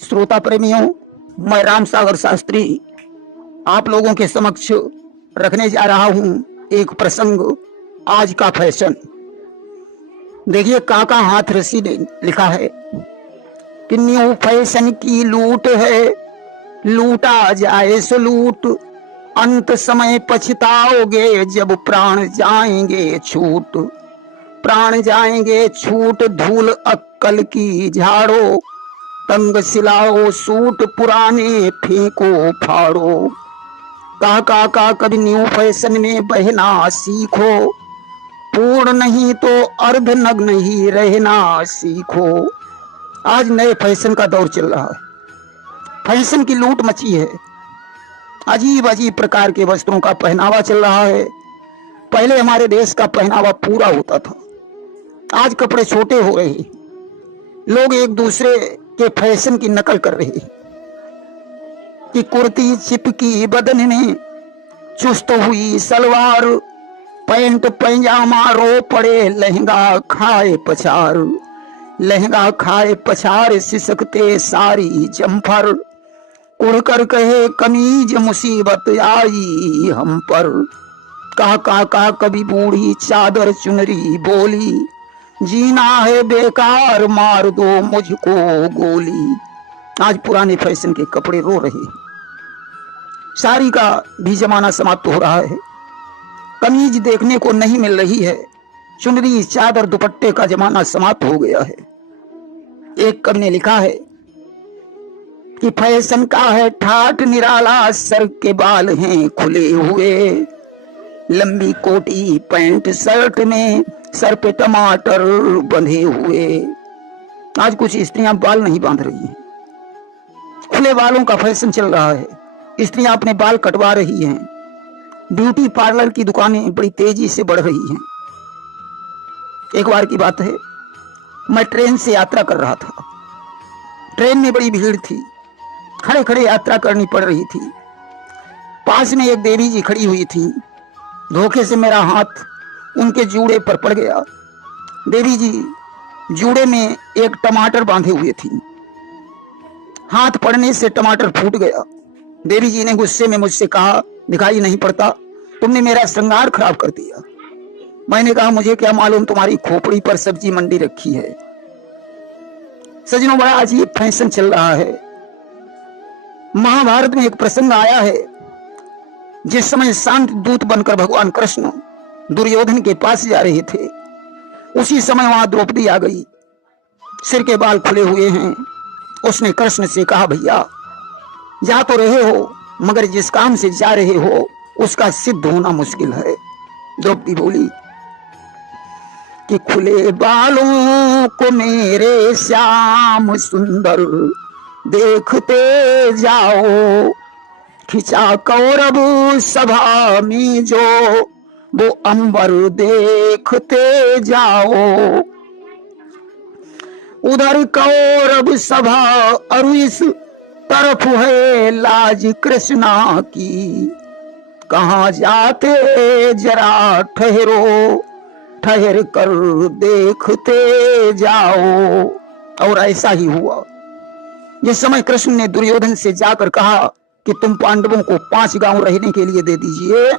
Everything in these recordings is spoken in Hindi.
श्रोता प्रेमियों, मैं राम सागर शास्त्री आप लोगों के समक्ष रखने जा रहा हूं एक प्रसंग, आज का फैशन। देखिए, काका हाथरसी ने लिखा है कि न्यू फैशन की लूट है, लूटा जाए सो लूट, अंत समय पछताओगे जब प्राण जाएंगे छूट। प्राण जाएंगे छूट, धूल अक्कल की झाड़ो, तंग सिलाओ सूट पुराने फेंको फाड़ो। काका कभी न्यू फैशन में बहना सीखो, पूर्ण नहीं तो अर्ध नग्न ही रहना सीखो। आज नए फैशन का दौर चल रहा है, फैशन की लूट मची है, अजीब अजीब प्रकार के वस्त्रों का पहनावा चल रहा है। पहले हमारे देश का पहनावा पूरा होता था, आज कपड़े छोटे हो रहे हैं, लोग एक दूसरे के फैशन की नकल कर रहे हैं कि कुर्ती चिपकी बदन में, चुस्त हुई सलवार, पैंट पैजामा रो पड़े लहंगा खाए पछार। लहंगा खाए पछार सिसकते सारी जम्फर, उड़ कर कहे कमीज मुसीबत आई हम पर। काका कभी बूढ़ी चादर चुनरी बोली, जीना है बेकार मार दो मुझको गोली। आज पुराने फैशन के कपड़े रो रहे हैं, साड़ी का भी जमाना समाप्त हो रहा है, कमीज देखने को नहीं मिल रही है, चुनरी चादर दुपट्टे का जमाना समाप्त हो गया है। एक कवि ने लिखा है कि फैशन का है ठाठ निराला, सर के बाल हैं खुले हुए, लंबी कोटी पैंट शर्ट में सर पे टमाटर बंधे हुए। आज कुछ स्त्रियां बाल नहीं बांध रही हैं, खुले बालों का फैशन चल रहा है, स्त्रियां अपने बाल कटवा रही हैं, ब्यूटी पार्लर की दुकानें बड़ी तेजी से बढ़ रही हैं। एक बार की बात है, मैं ट्रेन से यात्रा कर रहा था, ट्रेन में बड़ी भीड़ थी, खड़े खड़े यात्रा करनी पड़ रही थी। पास में एक देवी जी खड़ी हुई थी, धोखे से मेरा हाथ उनके जूड़े पर पड़ गया। देवी जी जूड़े में एक टमाटर बांधे हुए थी, हाथ पड़ने से टमाटर फूट गया। देवी जी ने गुस्से में मुझसे कहा, दिखाई नहीं पड़ता, तुमने मेरा श्रृंगार खराब कर दिया। मैंने कहा, मुझे क्या मालूम तुम्हारी खोपड़ी पर सब्जी मंडी रखी है। सजनों, बड़ा अजीब फैशन चल रहा है। महाभारत में एक प्रसंग आया है, जिस समय शांत दूत बनकर भगवान कृष्ण दुर्योधन के पास जा रहे थे, उसी समय वहां द्रौपदी आ गई, सिर के बाल खुले हुए हैं। उसने कृष्ण से कहा, भैया जा तो रहे हो, मगर जिस काम से जा रहे हो उसका सिद्ध होना मुश्किल है। द्रौपदी बोली कि खुले बालों को मेरे श्याम सुंदर देखते जाओ, खिंचा कौरव सभा में जो वो अंबर देखते जाओ। उधर कौरव सभा और इस तरफ है लाज कृष्णा की, कहाँ जाते जरा ठहरो, ठहर कर देखते जाओ। और ऐसा ही हुआ। जिस समय कृष्ण ने दुर्योधन से जाकर कहा कि तुम पांडवों को 5 गांव रहने के लिए दे दीजिए,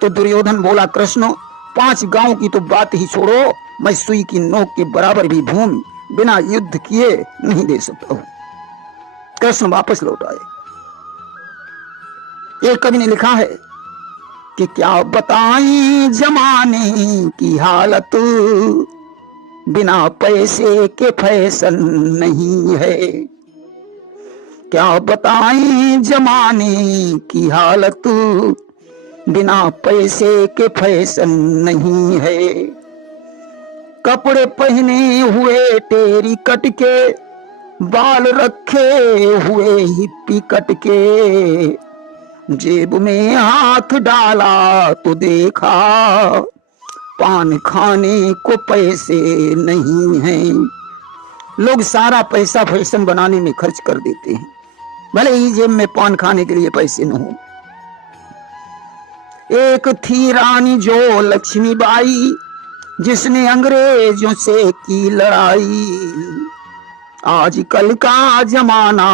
तो दुर्योधन बोला, कृष्ण 5 गांव की तो बात ही छोड़ो, मैं सुई की नोक के बराबर भी भूमि बिना युद्ध किए नहीं दे सकता हूं। कृष्ण वापस लौट आए। एक कवि ने लिखा है कि क्या बताएं जमाने की हालत, बिना पैसे के फैशन नहीं है। क्या बताएं जमाने की हालत, बिना पैसे के फैशन नहीं है। कपड़े पहने हुए टेरी कट के, बाल रखे हुए हिप्पी कट के, जेब में हाथ डाला तो देखा पान खाने को पैसे नहीं हैं। लोग सारा पैसा फैशन बनाने में खर्च कर देते हैं, भले ही जेब में पान खाने के लिए पैसे न हो। एक थी रानी जो लक्ष्मीबाई, जिसने अंग्रेजों से की लड़ाई, आजकल का जमाना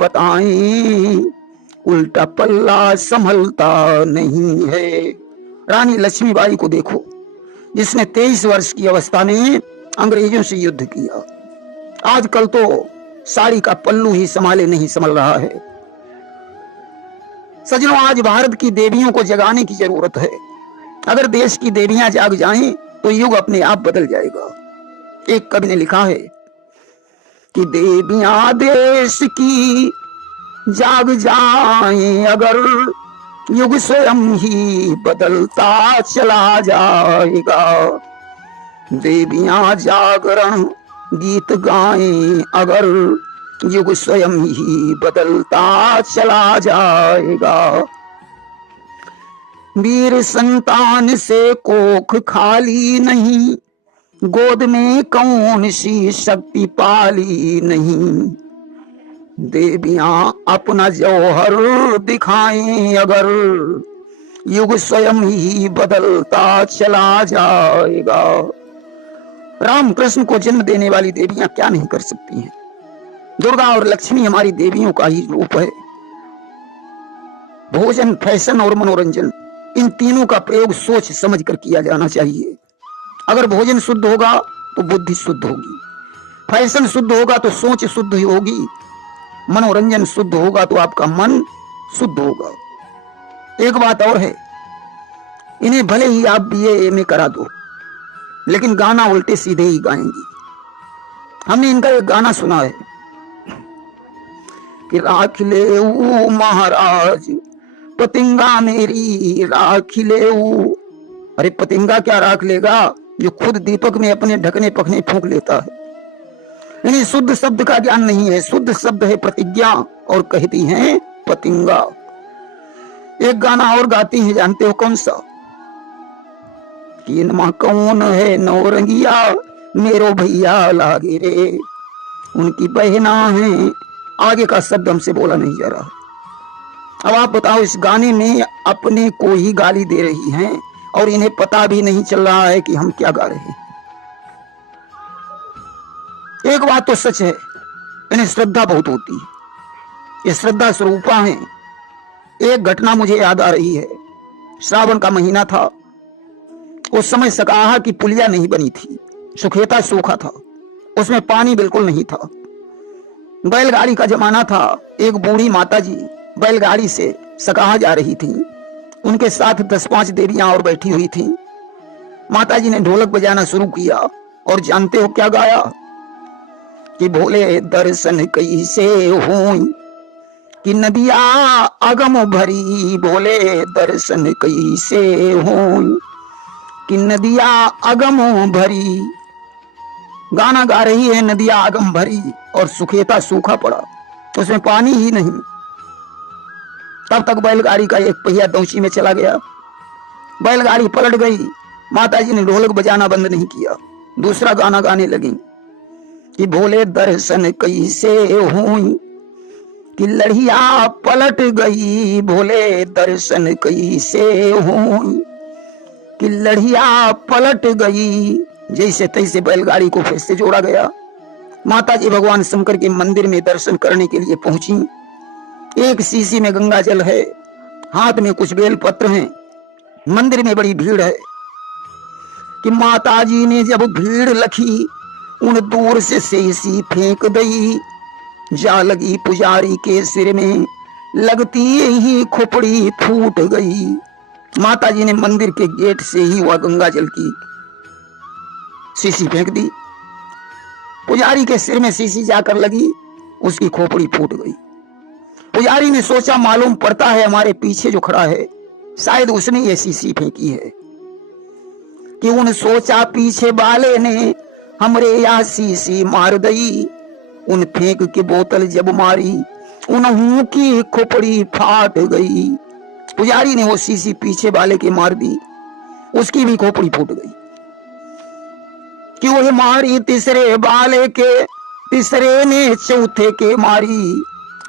बताएं, उल्टा पल्ला संभलता नहीं है। रानी लक्ष्मीबाई को देखो, जिसने 23 वर्ष की अवस्था में अंग्रेजों से युद्ध किया। आजकल तो साड़ी का पल्लू ही संभाले नहीं संभल रहा है। सजनों, आज भारत की देवियों को जगाने की जरूरत है। अगर देश की देवियां जाग जाएं तो युग अपने आप बदल जाएगा। एक कवि ने लिखा है कि देवियां देश की जाग जाएं अगर, युग स्वयं ही बदलता चला जाएगा। देवियां जागरण गीत गाएं अगर, युग स्वयं ही बदलता चला जाएगा। वीर संतान से कोख खाली नहीं, गोद में कौन सी शक्ति पाली नहीं। देवियां अपना जौहर दिखाएं अगर, युग स्वयं ही बदलता चला जाएगा। रामकृष्ण को जन्म देने वाली देवियां क्या नहीं कर सकती हैं। दुर्गा और लक्ष्मी हमारी देवियों का ही रूप है। भोजन, फैशन और मनोरंजन, इन तीनों का प्रयोग सोच समझ कर किया जाना चाहिए। अगर भोजन शुद्ध होगा तो बुद्धि शुद्ध होगी, फैशन शुद्ध होगा तो सोच शुद्ध होगी, मनोरंजन शुद्ध होगा तो आपका मन शुद्ध होगा। एक बात और है, इन्हें भले ही आप BA में करा दो, लेकिन गाना उल्टे सीधे ही गाएंगी। हमने इनका एक गाना सुना है कि राख ले महाराज पतिंगा मेरी राख ले। अरे पतिंगा क्या राख लेगा, जो खुद दीपक में अपने ढकने पखने फूंक लेता है। यानी शुद्ध शब्द का ज्ञान नहीं है। शुद्ध शब्द है प्रतिज्ञा और कहती हैं पतिंगा। एक गाना और गाती हैं, जानते हो कौन सा? कि इनमा कौन है नौरंगिया मेरो भैया लागे रे, उनकी बहना है। आगे का शब्द हमसे बोला नहीं जा रहा। अब आप बताओ, इस गाने में अपने को ही गाली दे रही हैं और इन्हें पता भी नहीं चल रहा है कि हम क्या गा रहे हैं। एक बात तो सच है, इन्हें श्रद्धा बहुत होती है, ये श्रद्धा स्वरूपा है। एक घटना मुझे याद आ रही है। श्रावण का महीना था, उस समय सकाहा की पुलिया नहीं बनी थी, सुखेता सूखा था, उसमें पानी बिल्कुल नहीं था। बैलगाड़ी का जमाना था। एक बूढ़ी माताजी बैलगाड़ी से सकाहा जा रही थी, उनके साथ 10-5 देवियां और बैठी हुई थी। माताजी ने ढोलक बजाना शुरू किया और जानते हो क्या गाया? कि भोले दर्शन कैसे होई कि नदिया अगम भरी, भोले दर्शन कैसे होई कि नदिया अगम भरी। गाना गा रही है, नदिया अगम भरी और सुखेता सूखा पड़ा, उसमें पानी ही नहीं। तब तक बैलगाड़ी का एक पहिया दौची में चला गया, बैलगाड़ी पलट गई। माताजी ने ढोलक बजाना बंद नहीं किया, दूसरा गाना गाने लगी कि भोले दर्शन कैसे होई कि लड़िया पलट गई, भोले दर्शन कैसे होई कि लड़िया पलट गई। जैसे तैसे बैलगाड़ी को फिर से जोड़ा गया। माताजी भगवान शंकर के मंदिर में दर्शन करने के लिए पहुंची। एक शीशी में गंगा जल है, हाथ में कुछ बेल पत्र हैं, मंदिर में बड़ी भीड़ है। कि माताजी ने जब भीड़ लखी, उन दूर से शीशी फेंक दई, जा लगी पुजारी के सिर में, लगती ही खोपड़ी फूट गई। माताजी ने मंदिर के गेट से ही वह गंगा जल की शीशी फेंक दी। पुजारी के सिर में शीशी जाकर लगी, उसकी खोपड़ी फूट गई। पुजारी ने सोचा, मालूम पड़ता है हमारे पीछे जो खड़ा है शायद उसने ये शीशी फेंकी है। कि उन सोचा पीछे वाले ने हमरे या शीशी मार दई, उन फेंक के बोतल जब मारी, उन्हों की खोपड़ी फाट गई। पुजारी ने वो शीशी पीछे वाले के मार दी, उसकी भी खोपड़ी फूट गई। कि वह मारी तीसरे वाले के, तीसरे ने चौथे के मारी,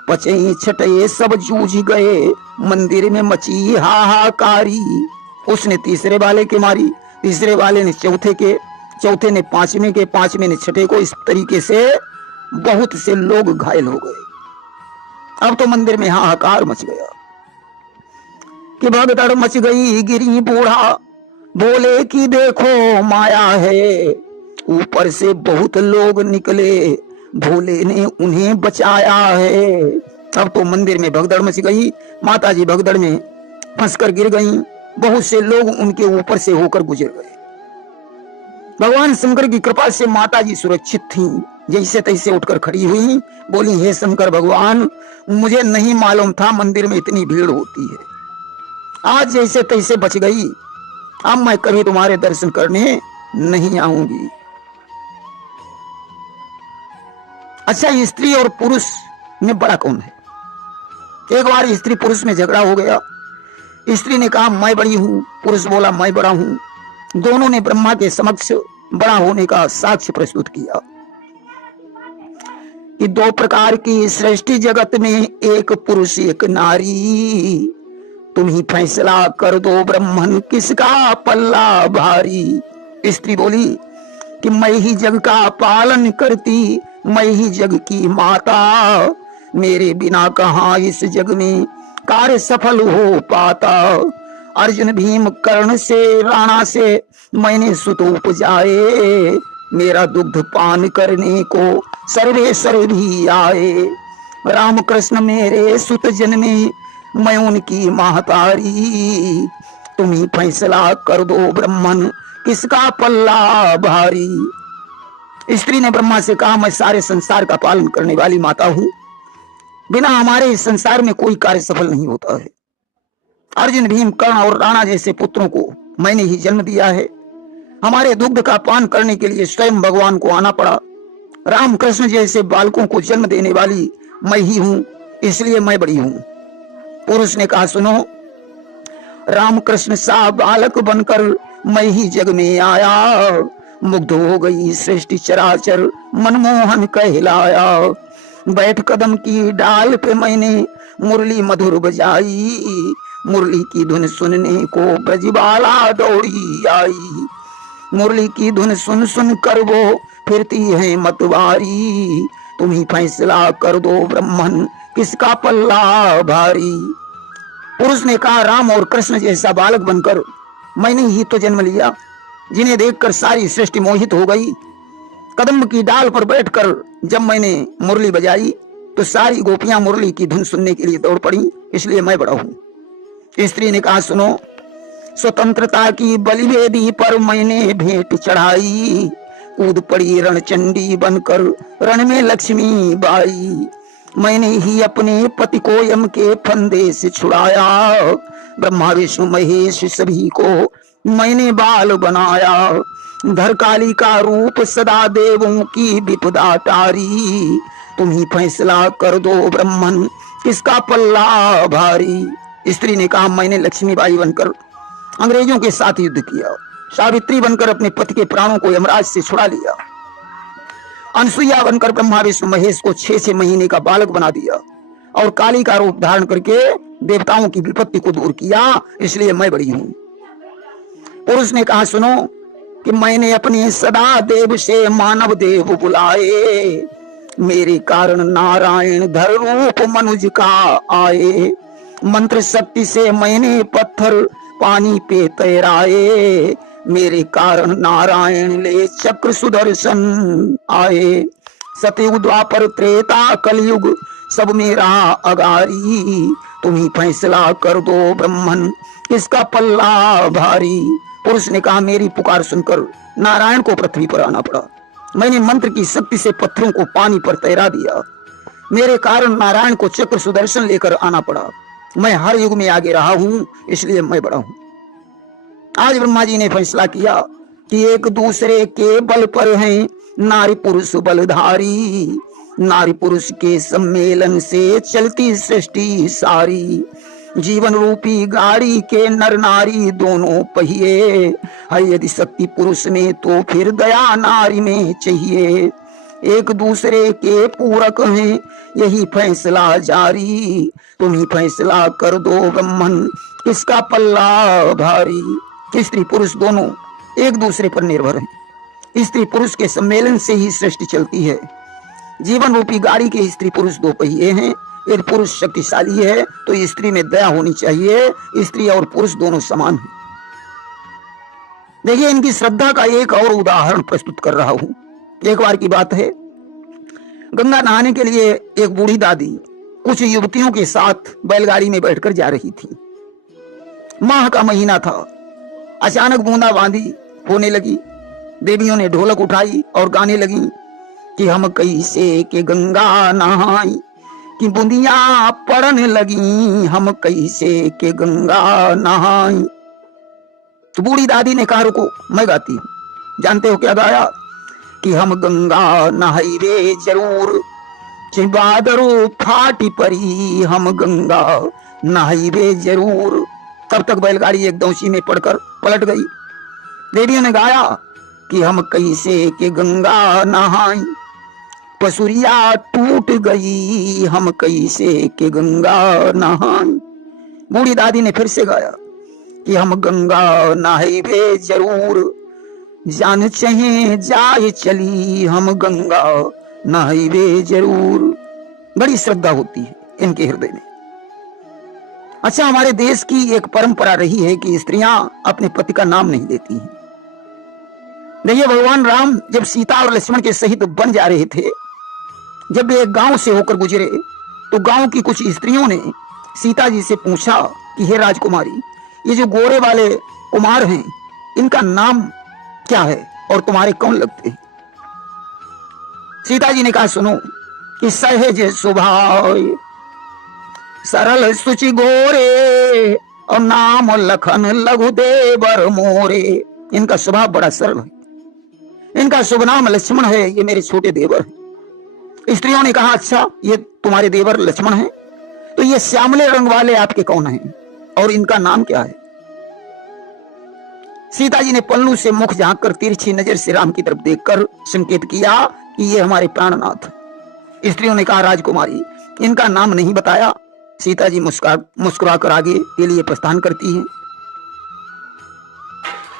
पचे छटे सब जूझ गए, मंदिर में मची हाहाकारी। उसने तीसरे वाले के मारी, तीसरे वाले ने चौथे के, चौथे ने पांचवें के, पांचवें ने छठे को। इस तरीके से बहुत से लोग घायल हो गए। अब तो मंदिर में हाहाकार मच गया कि भगदड़ मच गई। गिरी बूढ़ा बोले कि देखो माया है, ऊपर से बहुत लोग निकले, भोले ने उन्हें बचाया है। अब तो मंदिर में भगदड़ मच गई। माता जी भगदड़ में फंसकर गिर गईं। बहुत से लोग उनके ऊपर से होकर गुजर गए। भगवान शंकर की कृपा से माता जी सुरक्षित थीं। जैसे तैसे उठकर खड़ी हुई, बोली हे शंकर भगवान, मुझे नहीं मालूम था मंदिर में इतनी भीड़ होती है, आज जैसे तैसे बच गई, अब मैं कभी तुम्हारे दर्शन करने नहीं आऊंगी। अच्छा, स्त्री और पुरुष में बड़ा कौन है? एक बार स्त्री पुरुष में झगड़ा हो गया। स्त्री ने कहा मैं बड़ी हूं, पुरुष बोला मैं बड़ा हूं। दोनों ने ब्रह्मा के समक्ष बड़ा होने का साक्ष्य प्रस्तुत किया कि दो प्रकार की सृष्टि जगत में, एक पुरुष एक नारी, तुम ही फैसला कर दो ब्रह्मन किसका पल्ला भारी। स्त्री बोली कि मैं ही जग का पालन करती, मैं ही जग की माता, मेरे बिना कहां इस जग में कार्य सफल हो पाता। अर्जुन भीम कर्ण से राणा से मैंने सुत उपजाए, मेरा दुग्ध पान करने को सर्वेश्वर भी आए। राम कृष्ण मेरे सुत जन्मे, मैं उनकी महतारी, तुम ही फैसला कर दो ब्रह्मन किसका पल्ला भारी। स्त्री ने ब्रह्मा से कहा मैं सारे संसार का पालन करने वाली माता हूं, बिना हमारे इस संसार में कोई कार्य सफल नहीं होता है। अर्जुन भीम कर्ण और राणा जैसे पुत्रों को मैंने ही जन्म दिया है। हमारे दुग्ध का पान करने के लिए स्वयं भगवान को आना पड़ा। राम कृष्ण जैसे बालकों को जन्म देने वाली मैं ही हूं, इसलिए मैं बड़ी हूं। पुरुष ने कहा सुनो, राम कृष्ण सा बालक बनकर मैं ही जग में आया, मुग्ध हो गई सृष्टि चराचर मनमोहन कहलाया। बैठ कदम की डाल पे मैंने मुरली मधुर बजाई, मुरली की धुन सुनने को ब्रजबाला दौड़ी आई। मुरली की धुन सुन सुन कर वो फिरती है मतवारी, तुम ही फैसला कर दो ब्रह्मन किसका पल्ला भारी। पुरुष ने कहा राम और कृष्ण जैसा बालक बनकर मैंने ही तो जन्म लिया, जिन्हें देखकर सारी सृष्टि मोहित हो गई। कदम की डाल पर बैठकर जब मैंने मुरली बजाई तो सारी गोपियां मुरली की धुन सुनने के लिए दौड़ पड़ी, इसलिए मैं बड़ा हूं। स्त्री ने कहा सुनो, स्वतंत्रता की बलिवेदी पर मैंने भेंट चढ़ाई, कूद पड़ी रणचंडी बनकर रण में लक्ष्मी बाई। मैंने ही अपने पति को यम के फंदे से छुड़ाया, ब्रह्मा विष्णु महेश सभी को मैंने बाल बनाया। धर काली का रूप सदा देवों की विपदा टारी, तुम ही फैसला कर दो ब्रह्मन किसका पल्ला भारी। स्त्री ने कहा मैंने लक्ष्मीबाई बनकर अंग्रेजों के साथ युद्ध किया, सावित्री बनकर अपने पति के प्राणों को यमराज से छुड़ा लिया, अनसुईया बनकर ब्रह्मा विष्णु महेश को 6 महीने का बालक बना दिया और काली का रूप धारण करके देवताओं की विपत्ति को दूर किया, इसलिए मैं बड़ी हूं। पुरुष ने कहा सुनो कि मैंने अपने सदा देव से मानव देव बुलाए, मेरे कारण नारायण धर रूप मनुज का आए। मंत्र शक्ति से मैंने पत्थर पानी पे तैराए, मेरे कारण नारायण ले चक्र सुदर्शन आए। सतयुग द्वापर त्रेता कलयुग सब मेरा अगारी, तुम ही फैसला कर दो ब्रह्मन किसका पल्ला भारी। पुरुष ने कहा मेरी पुकार सुनकर नारायण को पृथ्वी पर आना पड़ा। मैंने मंत्र की शक्ति से पत्थरों को पानी पर तैरा दिया, मेरे कारण नारायण को चक्र सुदर्शन लेकर आना पड़ा। मैं हर युग में आगे रहा हूं, इसलिए मैं बड़ा हूं। आज ब्रह्मा जी ने फैसला किया कि एक दूसरे के बल पर हैं नारी पुरुष बलधारी, नारी पुरुष के सम्मेलन से चलती सृष्टि सारी। जीवन रूपी गाड़ी के नर नारी दोनों पहिए है, यदि शक्ति पुरुष में तो फिर दया नारी में चाहिए। एक दूसरे के पूरक हैं यही फैसला जारी, तुम ही फैसला कर दो ब्रह्मन किसका पल्ला भारी। स्त्री पुरुष दोनों एक दूसरे पर निर्भर हैं, स्त्री पुरुष के सम्मेलन से ही सृष्टि चलती है। जीवन रूपी गाड़ी के स्त्री पुरुष दो पहिए हैं। यदि पुरुष शक्तिशाली है तो स्त्री में दया होनी चाहिए। स्त्री और पुरुष दोनों समान हैं। देखिए, इनकी श्रद्धा का एक और उदाहरण प्रस्तुत कर रहा हूं। एक बार की बात है, गंगा नहाने के लिए एक बूढ़ी दादी कुछ युवतियों के साथ बैलगाड़ी में बैठकर जा रही थी। माह का महीना था। अचानक बूंदाबांदी होने लगी। देवियों ने ढोलक उठाई और गाने लगी कि हम कैसे के गंगा नहाई, कि बूंदिया पड़ने लगी, हम कैसे के गंगा नहाई। तो बूढ़ी दादी ने कहा, रुको मैं गाती हूं। जानते हो क्या गाया? कि हम गंगा नहाई रे जरूर, बादरो फाटी परी, हम गंगा नहाई रे जरूर। तब तक बैलगाड़ी एक दौसी में पड़कर पलट गई। देवियों ने गाया कि हम कैसे के गंगा नहाई, पसुरिया टूट गई, हम कैसे के गंगा नहाई। बूढ़ी दादी ने फिर से गाया कि हम गंगा नहाई रे जरूर, जान चाहे जाए चली, हम गंगा नहाई रे जरूर। बड़ी श्रद्धा होती है इनके हृदय में। अच्छा, हमारे देश की एक परंपरा रही है कि स्त्रियां अपने पति का नाम नहीं लेती हैं। देखिए, भगवान राम जब सीता और लक्ष्मण के सहित बन जा रहे थे, जब वे एक गांव से होकर गुजरे तो गांव की कुछ स्त्रियों ने सीता जी से पूछा कि हे राजकुमारी, ये जो गोरे वाले कुमार हैं इनका नाम क्या है और तुम्हारे कौन लगते हैं? सीता जी ने कहा, सुनो कि सहज स्वभाव, सरल सुचि गोरे, और नाम लखन लघु देवर मोरे। इनका स्वभाव बड़ा सरल है। इनका शुभ नाम लक्ष्मण है, ये मेरे छोटे देवर हैं। स्त्रियों ने कहा, अच्छा ये तुम्हारे देवर लक्ष्मण हैं, तो ये श्यामले रंग वाले आपके कौन हैं और इनका नाम क्या है? सीता जी ने पल्लू से मुख झांककर तिरछी नजर से राम की तरफ देखकर संकेत किया कि ये हमारे प्राणनाथ हैं। स्त्रियों ने कहा, राजकुमारी इनका नाम नहीं बताया। सीता जी मुस्कुरा कर आगे के लिए प्रस्थान करती हैं।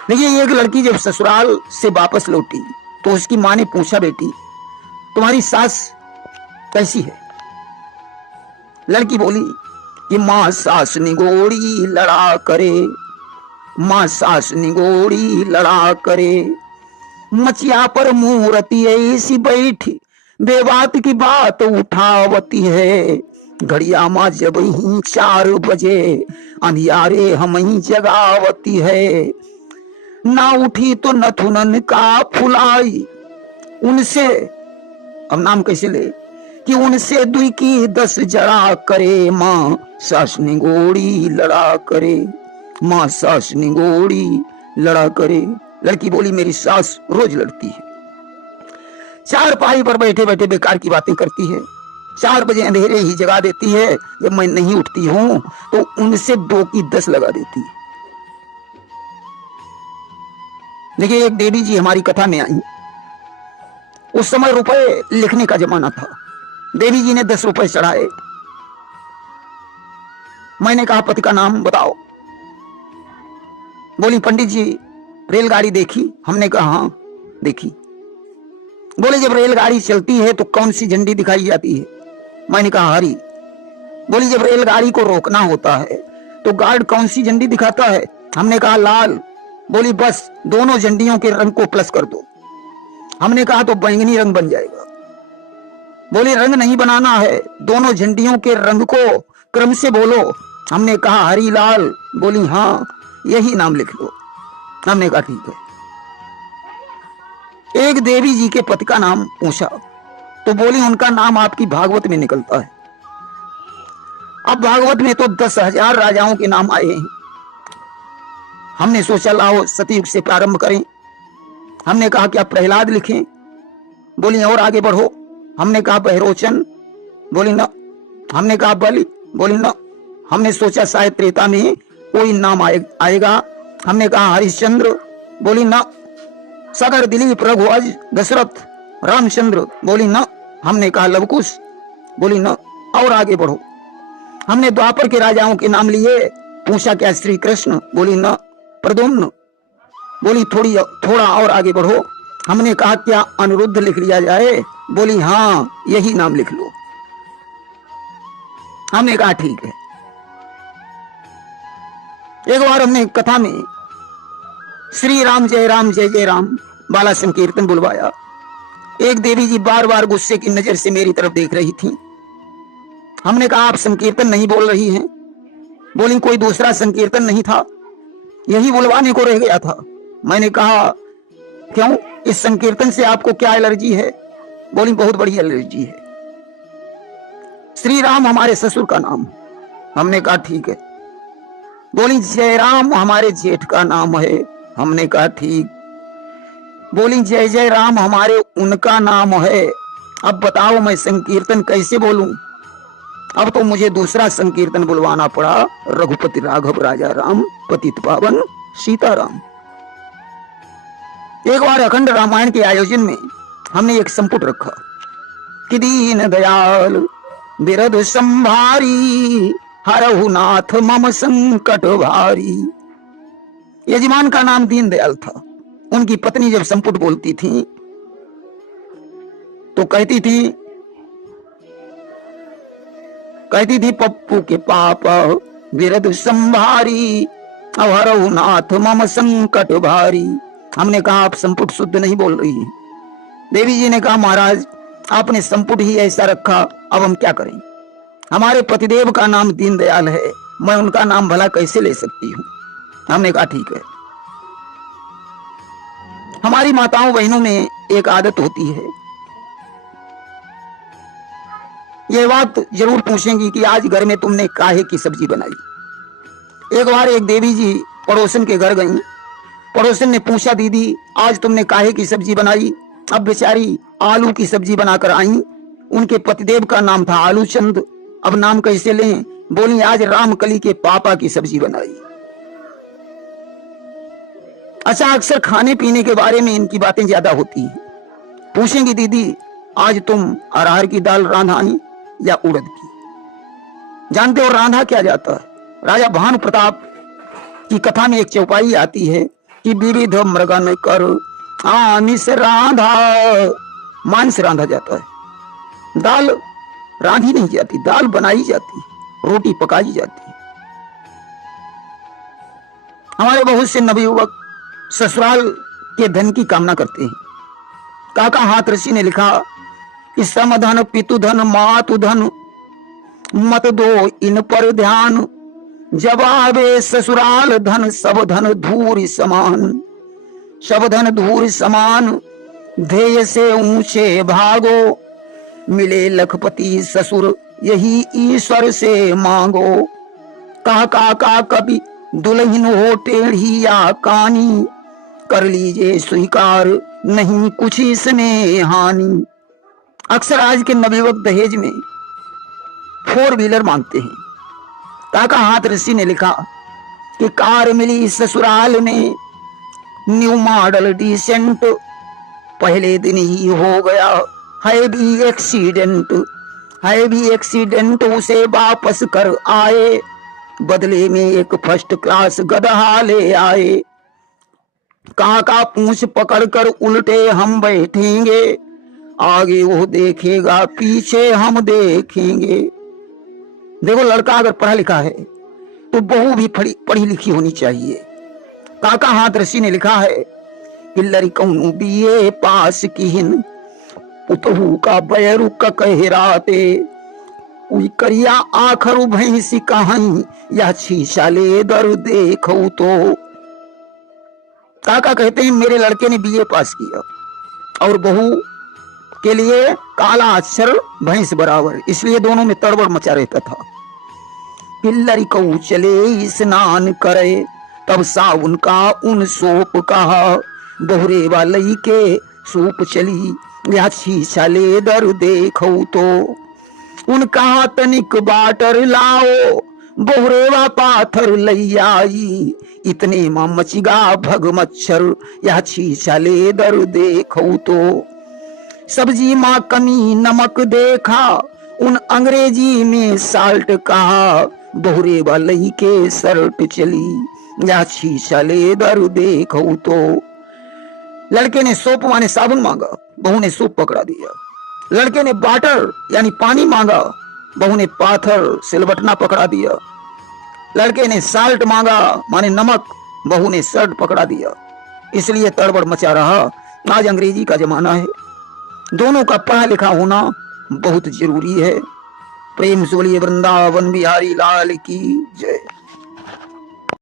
देखिए, एक लड़की जब ससुराल से वापस लौटी तो उसकी मां ने पूछा, बेटी तुम्हारी सास कैसी है? लड़की बोली कि मां सास निगोड़ी लड़ा करे, मां सास निगोड़ी लड़ा करे, मचिया पर मूर्ति ऐसी बैठी, बेबात की बात उठावती है। घड़िया माँ जब ही 4 बजे, अंधियारे हम ही जगावती है। ना उठी तो नथुनन का फुलाई, उनसे, अब नाम कैसे ले, कि उनसे 2 की 10 जड़ा करे, माँ सास निगोड़ी लड़ा करे, माँ सास निगोड़ी लड़ा करे। लड़की बोली, मेरी सास रोज लड़ती है, 4 पाई पर बैठे बैठे बेकार की बातें करती है, 4 बजे अंधेरे ही जगा देती है, जब मैं नहीं उठती हूं तो उनसे 2 की 10 लगा देती है। देखिए, एक देवी जी हमारी कथा में आई। उस समय रुपए लिखने का जमाना था। देवी जी ने 10 रुपए चढ़ाए। मैंने कहा, पति का नाम बताओ। बोली, पंडित जी रेलगाड़ी देखी? हमने कहा, हाँ देखी। बोले, जब रेलगाड़ी चलती है तो कौन सी झंडी दिखाई जाती है? मैंने कहा, हरी। बोली, जब रेलगाड़ी को रोकना होता है तो गार्ड कौन सी झंडी दिखाता है? हमने कहा, लाल। बोली, बस दोनों झंडियों के रंग को प्लस कर दो। हमने कहा, तो बैंगनी रंग बन जाएगा। बोली, रंग नहीं बनाना है, दोनों झंडियों के रंग को क्रम से बोलो। हमने कहा, हरी लाल। बोली, हाँ यही नाम लिख लो। हमने कहा, ठीक है। एक देवी जी के पति का नाम पूछा तो बोली, उनका नाम आपकी भागवत में निकलता है। अब भागवत में तो 10,000 राजाओं के नाम आए हैं। हमने सोचा, लाओ सतयुग से प्रारंभ करें। हमने कहा, क्या प्रहलाद लिखें? बोली, और आगे बढ़ो। हमने कहा, बहरोचन। बोली, न। हमने कहा, बलि। बोली, न। हमने सोचा शायद त्रेता में कोई नाम आएगा। हमने कहा, हरिश्चंद्र। बोली, न। सागर, दिलीप, रघुवंश, दशरथ, रामचंद्र। बोली, न। हमने कहा, लवकुश। बोली, न। और आगे बढ़ो। हमने द्वापर के राजाओं के नाम लिए। पूछा, क्या श्री कृष्ण? बोली, न। प्रद्युम्न। बोली, थोड़ा और आगे बढ़ो। हमने कहा, क्या अनिरुद्ध लिख लिया जाए? बोली हाँ यही नाम लिख लो। हमने कहा ठीक है। एक बार हमने कथा में श्री राम जय जय राम बाला संकीर्तन बुलवाया। एक देवी जी बार बार गुस्से की नजर से मेरी तरफ देख रही थी। हमने कहा आप संकीर्तन नहीं बोल रही हैं। बोली कोई दूसरा संकीर्तन नहीं था, यही बुलवाने को रह गया था। मैंने कहा क्यों, इस संकीर्तन से आपको क्या एलर्जी है? बोली बहुत बड़ी एलर्जी है, श्री राम हमारे ससुर का नाम। हमने कहा ठीक है। बोली जयराम हमारे जेठ का नाम है। हमने कहा ठीक। बोली जय जय राम हमारे उनका नाम है। अब बताओ मैं संकीर्तन कैसे बोलूं? अब तो मुझे दूसरा संकीर्तन बुलवाना पड़ा, रघुपति राघव राजा राम पतित पावन सीताराम। एक बार अखंड रामायण के आयोजन में हमने एक संपुट रखा कि दीन दयाल बिरध संभारी हरहु नाथ मम संकट भारी। यजमान का नाम दीन दयाल था। उनकी पत्नी जब संपुट बोलती थी तो कहती थी पप्पू के पापा बिरध संभारी हरहु नाथ मम संकट भारी। हमने कहा आप संपुट शुद्ध नहीं बोल रही हैं। देवी जी ने कहा महाराज आपने संपुट ही ऐसा रखा, अब हम क्या करें? हमारे पतिदेव का नाम दीनदयाल है, मैं उनका नाम भला कैसे ले सकती हूँ? हमने कहा ठीक है। हमारी माताओं बहनों में एक आदत होती है, ये बात जरूर पूछेंगी कि आज घर में तुमने काहे की सब्जी बनाई। एक बार एक देवी जी पड़ोसन के घर गई। पड़ोसन ने पूछा दीदी आज तुमने काहे की सब्जी बनाई? अब बेचारी आलू की सब्जी बनाकर आई। उनके पतिदेव का नाम था आलू चंद, अब नाम कैसे लें? बोली आज रामकली के पापा की सब्जी बनाई। अच्छा अक्सर खाने पीने के बारे में इनकी बातें ज्यादा होती हैं। पूछेंगी दीदी आज तुम अरहर की दाल रांधानी या उड़द की? जानते हो रांधा क्या जाता है? राजा भानु प्रताप की कथा में एक चौपाई आती है कि विविध मृगन कर आमिष रांधा, मांस रांधा जाता है। दाल रांधी नहीं जाती, दाल बनाई जाती, रोटी पकाई जाती। हमारे बहुत से नवयुवक ससुराल के धन की कामना करते हैं। काका हाथ ऋषि ने लिखा कि समधन पितुधन मातुधन मत दो इन पर ध्यान, जवाबे ससुराल धन सब धन धूर समान। सब धन धूर समान ध्येय से ऊंचे भागो, मिले लखपति ससुर यही ईश्वर से मांगो। काका कभी दुल्हन हो टेढ़ी या कानी, कर लीजिए स्वीकार नहीं कुछ इसमें हानि। अक्सर आज के नवयुवक दहेज में 4 व्हीलर मांगते हैं। काका हाथ ऋषि ने लिखा कि कार मिली ससुराल में न्यू मॉडल डिसेंट, पहले दिन ही हो गया है भी एक्सीडेंट, उसे वापस कर आए, बदले में एक फर्स्ट क्लास गधा ले आए। काका पूंछ पकड़कर उल्टे हम बैठेंगे, आगे वो देखेगा पीछे हम देखेंगे। देखो लड़का अगर पढ़ा लिखा है तो बहू भी पढ़ी लिखी होनी चाहिए। काका हाथ ऋषि ने लिखा है कि लड़कों बीए पास किहिन, पुतहू का बैरू का कहराते, करिया आखरु भैंसी कहीं या शीशा ले दर देखो तो। काका कहते हैं मेरे लड़के ने बीए पास किया और बहू के लिए काला अक्षर भैंस बराबर, इसलिए दोनों में तड़बड़ मचा रहता था। पिल्लरी को चले स्नान करे, तब साउन का उन सोप कहा, बहुरे वालई के सूप चली या शीशा ले दर देखो तो। उनका तनिक बाटर लाओ, बहुरेवा पाथर लई आई, इतने मां मचिगा भग मच्छर या शीशा ले दर देखो तो। सब्जी मां कमी नमक देखा, उन अंग्रेजी में साल्ट कहा, बहुरे वालई के शर्ट चली या शीशा ले दर देखो तो। लड़के ने सोप माने साबुन मांगा, बहू ने सूप पकड़ा दिया। लड़के ने वाटर यानी पानी मांगा, बहू ने पाथर सिलबटना पकड़ा दिया। लड़के ने साल्ट मांगा माने नमक, बहू ने शर्ट पकड़ा दिया। इसलिए तड़बड़ मचा रहा। आज अंग्रेजी का जमाना है, दोनों का पढ़ा लिखा होना बहुत जरूरी है। प्रेम से बोलिए वृंदावन बिहारी लाल की जय।